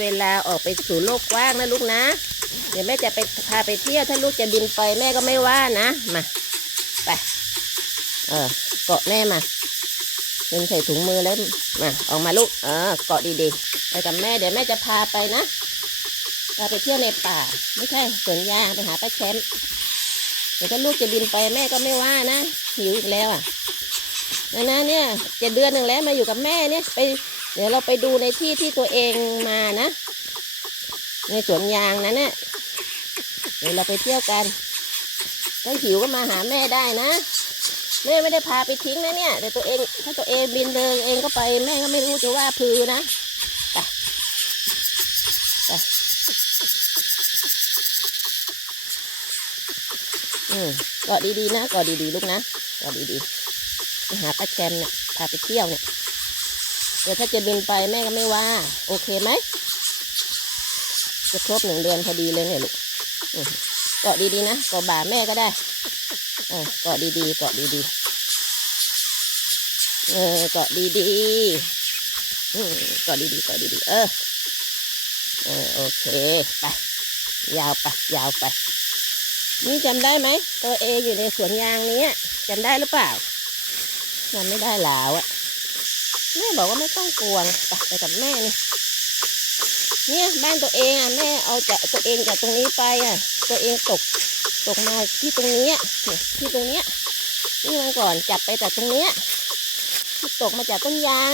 เวลาออกไปสู่โลกกว้างนะลูกนะ เดี๋ยวแม่จะไปพาไปเที่ยวถ้าลูกจะบินไปแม่ก็ไม่ว่านะ มา ไป เออ เกาะแม่มาเดึงใส่ถุงมือแล้ว มา ออกมาลูก เออ เกาะดีๆ ไปกับแม่ เดี๋ยวแม่จะพาไปนะพาไปเที่ยวในป่า ไม่ใช่สวนยางไปหาป้าแชมป์เดี๋ยวถ้าลูกจะบินไปแม่ก็ไม่ว่านะ หิวอีกแล้วอะนะนะเนี่ยเจ็ดเดือนหนึ่งแล้วมาอยู่กับแม่เนี่ยไป เดี๋ยวเราไปดูในที่ที่ตัวเองมานะ ในสวนยางนะเนี่ยเดี๋ยวเราไปเที่ยวกัน ถ้าหิวก็มาหาแม่ได้นะ แม่ไม่ได้พาไปทิ้งนะเนี่ยแต่ตัวเองถ้าตัวเองบินเดินเองก็ไปแม่ก็ไม่รู้จะว่าพือนะไปไปอืมกาะดีๆนะกาะดีๆลูกนะกาะดีๆหาป้าแชมเนี่ยพาไปเที่ยวเนี่ย เดี๋ยวถ้าจะบินไปแม่ก็ไม่ว่า โอเคไหมจะครบหนึ่งเดือนพอดีเลยเนี่ยลูกเกาะดีๆนะเกาะบ่าแม่ก็ได้เออเกาะดีๆเกาะดีๆเออเกาะดีๆอืมเกาะดีๆเกาะดีๆเออเออโอเคไปยาวไปยาวไป นี่จำได้ไหมตัวเออยู่ในสวนยางนี้จำได้หรือเปล่าจำไม่ได้แล้วอะ แม่บอกว่าไม่ต้องกลัวไปไปกับแม่นี่เนี่ยบ้านตัวเองอะแม่เอาจากตัวเองจากตรงนี้ไปอะ ตัวเองตกตกมาที่ตรงนี้เนี่ยที่ตรงเนี้ยนี่มันก่อนจับไปจากตรงเนี้ยที่ตกมาจากต้นยาง